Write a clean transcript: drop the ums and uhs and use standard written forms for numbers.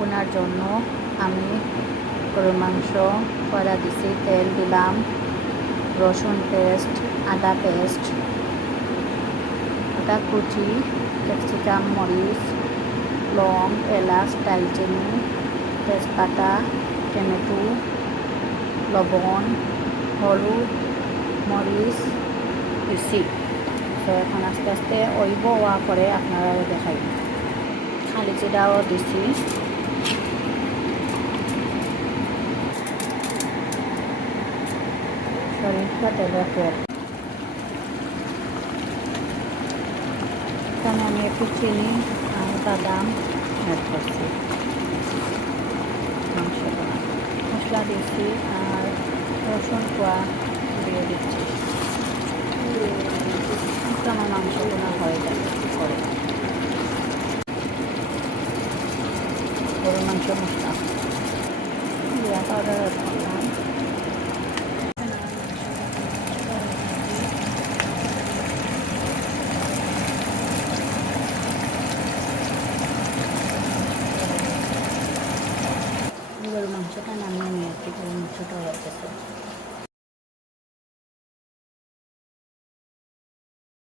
ভুনার জন্য আমি গরুর মাংস কড়া দিছি, তেল দিলাম, রসুন পেস্ট, আদা পেস্ট, আদা কুচি, ক্যাপসিকাম, মরিচ, লং, এলাচ, দারচিনি, তেজপাতা, টমেটো, লবণ, হলুদ, মরিচ দিছি। তো এখন আস্তে আস্তে ওইব হওয়া পরে আপনারা দেখাই। খালি জিরাও দিছি, সরিষা তেলের তেল। এখানে আমি একটু চিনি আর বাদাম অ্যাড করছি। মাংসটা মশলা দিচ্ছি আর রসুন কোয়া দিয়ে দিচ্ছি। আমার মাংসগুলো হয়ে যাবে পরে। গরুর মাংস মশলা জিরা পাউডার অ্যাড করলাম। গরুর মাংসটা নামিয়ে নিয়ে একটি গরুর মাংসটা হয়ে গেছে।